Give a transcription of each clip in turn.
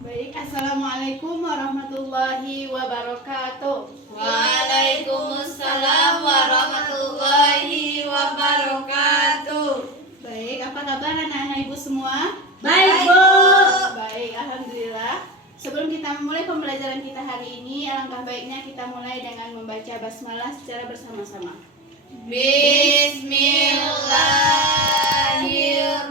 Baik, Assalamualaikum warahmatullahi wabarakatuh. Waalaikumsalam warahmatullahi wabarakatuh. Baik, apa kabar anak-anak ibu semua? Baik, Bu. Baik, alhamdulillah. Sebelum kita memulai pembelajaran kita hari ini, alangkah baiknya kita mulai dengan membaca basmalah secara bersama-sama. Bismillahirrahmanirrahim.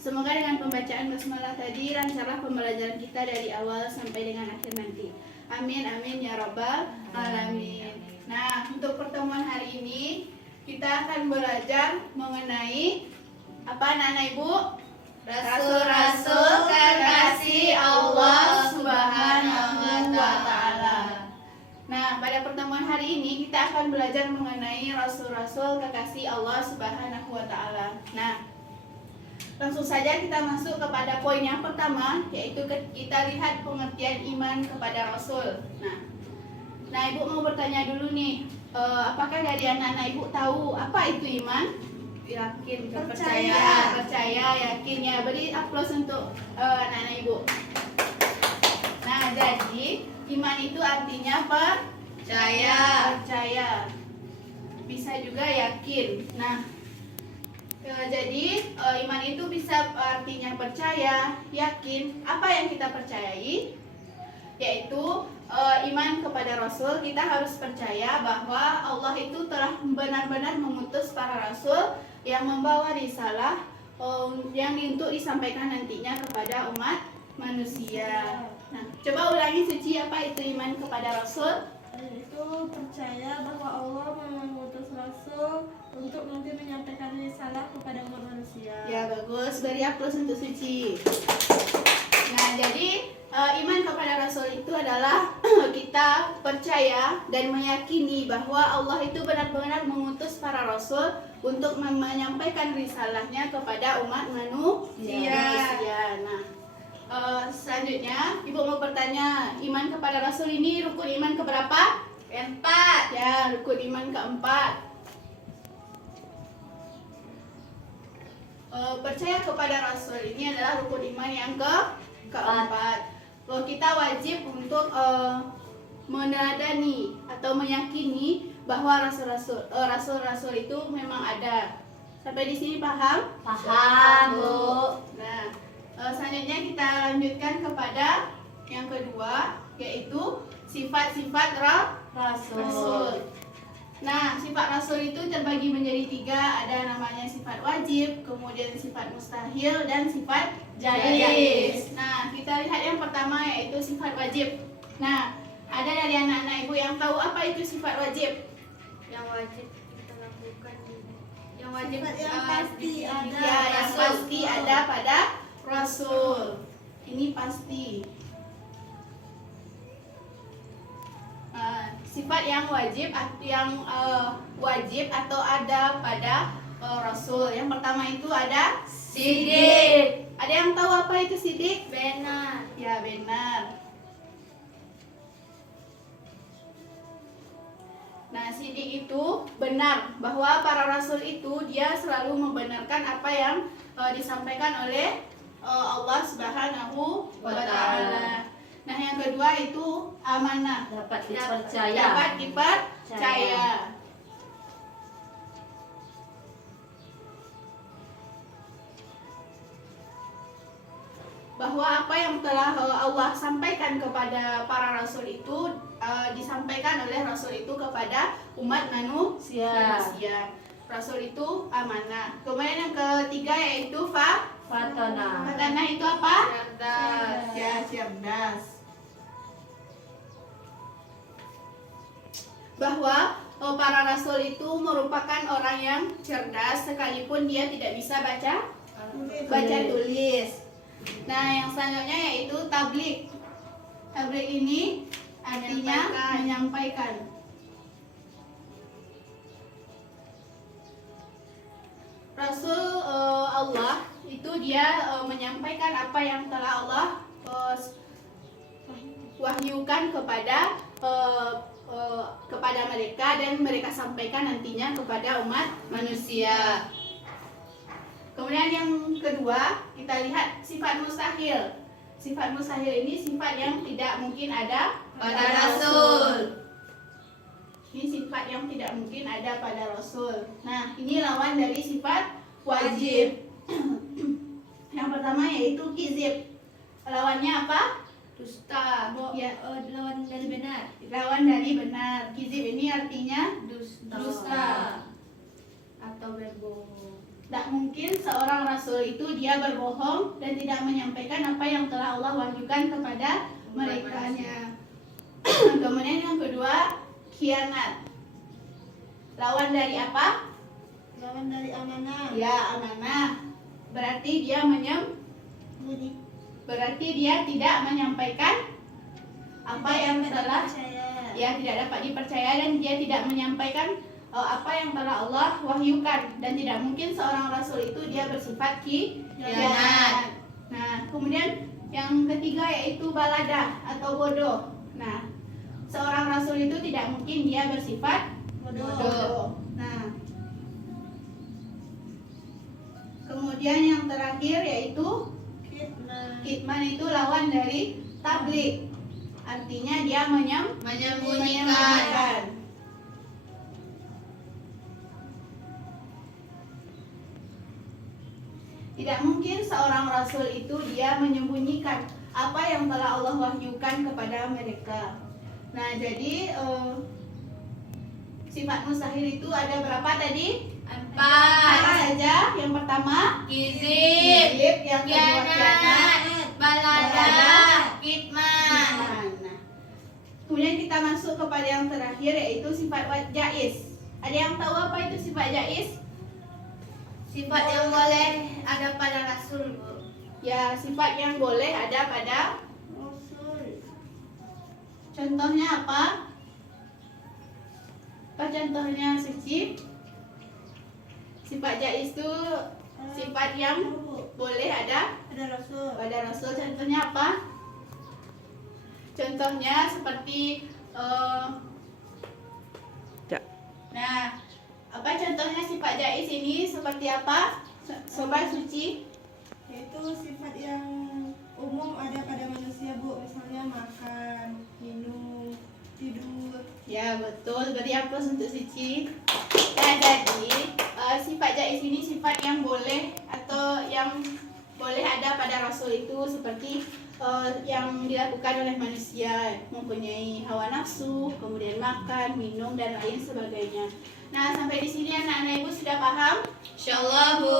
Semoga dengan pembacaan basmalah tadi lancarlah pembelajaran kita dari awal sampai dengan akhir nanti. Amin amin ya rabbal alamin. Nah, untuk pertemuan hari ini kita akan belajar mengenai apa anak-anak ibu? Rasul-rasul kekasih Allah Subhanahu wa Ta'ala. Nah, pada pertemuan hari ini kita akan belajar mengenai rasul-rasul kekasih Allah Subhanahu wa Ta'ala. Nah, langsung saja kita masuk kepada poin yang pertama, yaitu kita lihat pengertian iman kepada Rasul. Nah, ibu mau bertanya dulu nih, apakah dari anak-anak ibu tahu apa itu iman? Yakin, percaya, yakin ya. Beri aplaus untuk anak-anak ibu. Nah, jadi iman itu artinya percaya. Bisa juga yakin. Nah, jadi iman itu bisa artinya percaya, yakin. Apa yang kita percayai? Yaitu iman kepada Rasul. Kita harus percaya bahwa Allah itu telah benar-benar mengutus para Rasul yang membawa risalah yang untuk disampaikan nantinya kepada umat manusia. Nah, coba ulangi Suci, apa itu iman kepada Rasul? Itu percaya bahwa Allah mengutus Rasul untuk nanti menyampaikan risalah kepada umat manusia. Ya, bagus. Beri aplaus untuk Suci. Nah, jadi iman kepada Rasul itu adalah kita percaya dan meyakini bahwa Allah itu benar-benar mengutus para Rasul untuk menyampaikan risalahnya kepada umat manusia. Nah, selanjutnya Ibu mau bertanya, iman kepada Rasul ini rukun iman keberapa? Keempat. Ya, rukun iman keempat. Percaya kepada Rasul ini adalah rukun iman yang keempat. Kita wajib untuk meneladani atau meyakini bahwa rasul-rasul itu memang ada. Sampai di sini paham? Paham, Bu. Nah, selanjutnya kita lanjutkan kepada yang kedua, yaitu sifat-sifat rasul. Nah, sifat rasul itu terbagi menjadi 3. Ada namanya sifat wajib, kemudian sifat mustahil, dan sifat jaiz. Nah, kita lihat yang pertama, yaitu sifat wajib. Nah, ada dari anak-anak ibu yang tahu apa itu sifat wajib? Yang wajib kita lakukan. Yang wajib Sifat yang pasti ada. Ya, yang pasti ada pada rasul. Ini pasti. Sifat yang wajib atau ada pada rasul. Yang pertama itu ada Sidik. Ada yang tahu apa itu sidik? Benar. Ya, benar. Nah, sidik itu benar bahwa para rasul itu dia selalu membenarkan apa yang disampaikan oleh Allah Subhanahu wa Ta'ala. Nah, yang kedua itu amanah. Dapat dipercaya. Dapat dipercaya. Bahwa apa yang telah Allah sampaikan kepada para rasul itu disampaikan oleh rasul itu kepada umat manusia. Rasul itu amanah. Kemudian yang ketiga yaitu Fatona. Fatana itu apa? Cerdas. Ya, cerdas. Bahwa para rasul itu merupakan orang yang cerdas sekalipun dia tidak bisa baca tulis. Nah, yang selanjutnya yaitu tabligh. Tabligh ini artinya menyampaikan. Rasul Allah itu dia menyampaikan apa yang telah Allah wahyukan kepada mereka dan mereka sampaikan nantinya kepada umat manusia. Kemudian Kemudian yang kedua, kita lihat sifat mustahil. Sifat mustahil ini sifat yang tidak mungkin ada pada Rasul. Ini sifat yang tidak mungkin ada pada Rasul. Nah, ini lawan dari sifat wajib. Yang pertama yaitu kizib. Lawannya apa? Dusta. Ya. Lawan dari benar. Lawan dari benar. Kizib ini artinya dusta. Atau berbohong. Tidak mungkin seorang rasul itu dia berbohong dan tidak menyampaikan apa yang telah Allah wahyukan kepada merekanya. Kemudian yang kedua, khianat. Lawan dari apa? Lawan dari amanah. Ya, amanah. Berarti dia berarti dia tidak menyampaikan apa yang telah percaya. tidak dapat dipercaya dan dia tidak menyampaikan apa yang telah Allah wahyukan, dan tidak mungkin seorang rasul itu dia bersifat khianat. Nah, kemudian yang ketiga yaitu baladah atau bodoh. Nah, seorang rasul itu tidak mungkin dia bersifat bodoh. Nah, kemudian yang terakhir yaitu kitman itu lawan dari tablik. Artinya dia menyembunyikan. Tidak mungkin seorang rasul itu dia menyembunyikan apa yang telah Allah wahyukan kepada mereka. Nah, jadi sifat mustahil itu ada berapa tadi? 4. Apa saja? Yang pertama Kizib. yang kedua khianat, Baladah. Kitman. Nah, kemudian kita masuk kepada yang terakhir yaitu sifat jaiz. Ada yang tahu apa itu sifat jaiz? Sifat yang boleh ada pada Rasul, Bu. Ya, sifat yang boleh ada pada Rasul. contohnya apa? Apa contohnya, Suci? Sifat jaiz itu sifat yang boleh ada Ada Rasul. pada Rasul. Contohnya apa? Contohnya seperti nah, apa contohnya sifat jaiz ini seperti apa? Sobat Suci? Yaitu sifat yang umum ada pada manusia, Bu. Misalnya makan, minum, tidur. Ya, betul. Beri aplaus untuk Suci. Nah, jadi sifat jaiz ini sifat yang boleh atau yang boleh ada pada Rasul itu seperti yang dilakukan oleh manusia, mempunyai hawa nafsu, kemudian makan, minum, dan lain sebagainya. Nah, sampai di sini anak-anak ibu sudah paham? Insyaallah, Bu.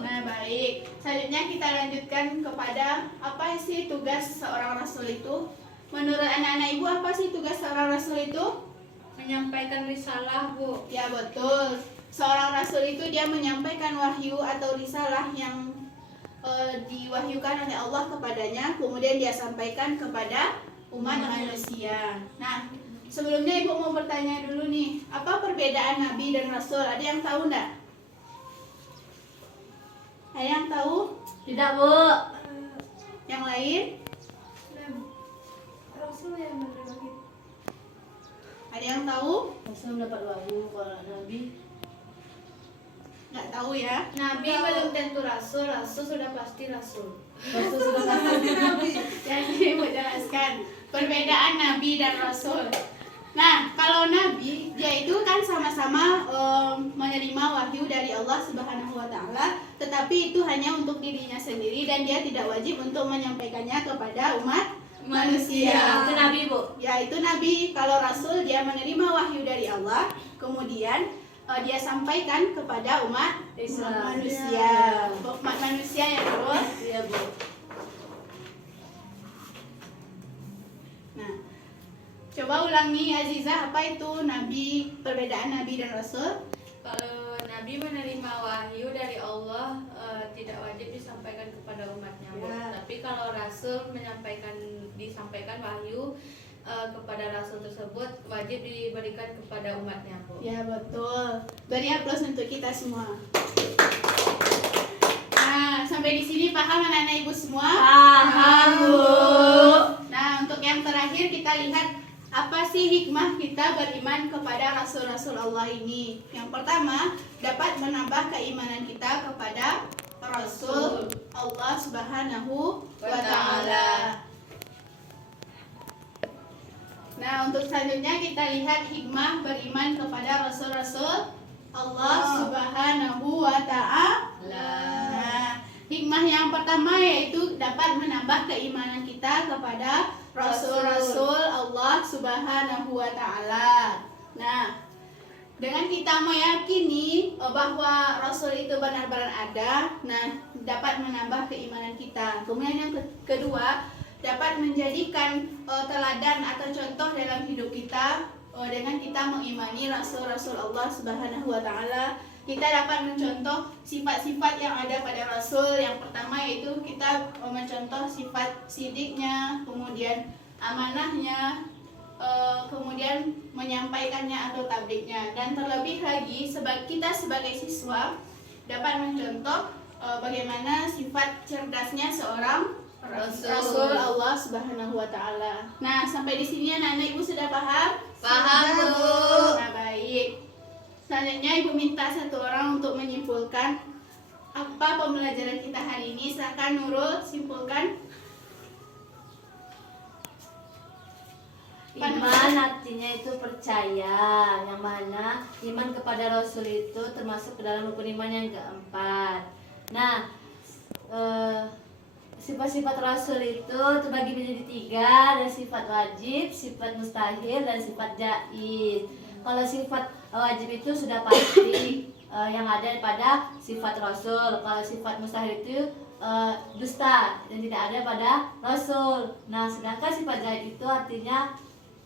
Nah, baik. Selanjutnya kita lanjutkan kepada apa sih tugas seorang rasul itu? Menurut anak-anak ibu, apa sih tugas seorang rasul itu? Menyampaikan risalah, Bu. Ya, betul. Seorang rasul itu dia menyampaikan wahyu atau risalah yang diwahyukan oleh Allah kepadanya, kemudian dia sampaikan kepada umat manusia. Nah, sebelumnya ibu mau bertanya dulu nih, apa perbedaan nabi dan rasul? Ada yang tahu enggak? Ada yang tahu? Tidak, Bu. Yang lain? Rasul yang menerima kita. Ada yang tahu? Rasul dapat wahyu, kalau Nabi Nggak tahu ya. Nabi belum tentu Rasul, Rasul sudah pasti Rasul. Rasul sudah pasti. Jadi mau jelaskan perbedaan nabi dan rasul. Nah, kalau nabi dia itu kan sama-sama menerima wahyu dari Allah Subhanahu wa taala, tetapi itu hanya untuk dirinya sendiri dan dia tidak wajib untuk menyampaikannya kepada umat manusia. Itu Nabi, Bu. Ya, itu nabi. Kalau rasul dia menerima wahyu dari Allah, kemudian dia sampaikan kepada umat manusia. Umat manusia yang terus. Iya, Bu. Nah, coba ulangi Aziza, apa itu nabi, perbedaan nabi dan rasul? Kalau Nabi menerima wahyu dari Allah, tidak wajib disampaikan kepada umatnya, Bu. Ya. Tapi kalau Rasul disampaikan wahyu kepada Rasul tersebut, wajib diberikan kepada umatnya, Bu. Ya, betul. Beri aplaus untuk kita semua. Nah, sampai di sini paham anak-anak ibu semua? Paham, Bu. Nah, untuk yang terakhir kita lihat apa sih hikmah kita beriman kepada Rasul-Rasul Allah ini. Yang pertama, dapat menambah keimanan kita kepada rasul Allah Subhanahu wa Ta'ala. Nah, untuk selanjutnya kita lihat hikmah beriman kepada rasul-rasul Allah Subhanahu wa Ta'ala. Nah, hikmah yang pertama yaitu dapat menambah keimanan kita kepada rasul-rasul Allah Subhanahu wa Ta'ala. Nah, dengan kita meyakini bahwa rasul itu benar-benar ada, nah dapat menambah keimanan kita. Kemudian yang kedua, dapat menjadikan teladan atau contoh dalam hidup kita dengan kita mengimani rasul-rasul Allah Subhanahu wa Ta'ala. Kita dapat mencontoh sifat-sifat yang ada pada rasul. Yang pertama yaitu kita mencontoh sifat sidiknya, kemudian amanahnya, kemudian menyampaikannya atau tablignya. Dan terlebih lagi kita sebagai siswa dapat mencontoh bagaimana sifat cerdasnya seorang Rasul Allah Subhanahu wa Ta'ala. Nah, sampai di sini anak-anak Ibu sudah paham? Paham, Bu. Nah, baik. Selanjutnya Ibu minta satu orang untuk menyimpulkan apa pembelajaran kita hari ini. Silakan Nurul, simpulkan. Iman artinya itu percaya, yang mana iman kepada Rasul itu termasuk ke dalam rukun iman yang keempat. Nah, sifat-sifat Rasul itu terbagi menjadi 3, ada sifat wajib, sifat mustahil, dan sifat jaiz. Kalau sifat wajib itu sudah pasti yang ada pada sifat Rasul. Kalau sifat mustahil itu dusta dan tidak ada pada Rasul. Nah, sedangkan sifat jaiz itu artinya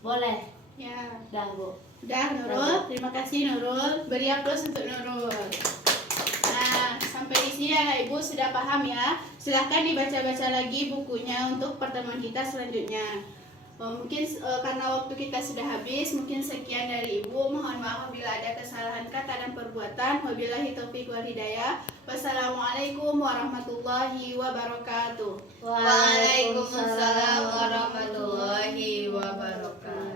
boleh. Ya. Dah, Bu. Udah Nurul, terima kasih Nurul. Beri aplaus untuk Nurul. Nah, sampai di sini anak Ibu sudah paham ya. Silahkan dibaca-baca lagi bukunya untuk pertemuan kita selanjutnya. Mungkin karena waktu kita sudah habis, mungkin sekian dari Ibu. Mohon maaf apabila ada kesalahan kata dan perbuatan. Wabillahi taufiq wal hidayah. Wassalamualaikum warahmatullahi wabarakatuh. Waalaikumsalam warahmatullahi wabarakatuh.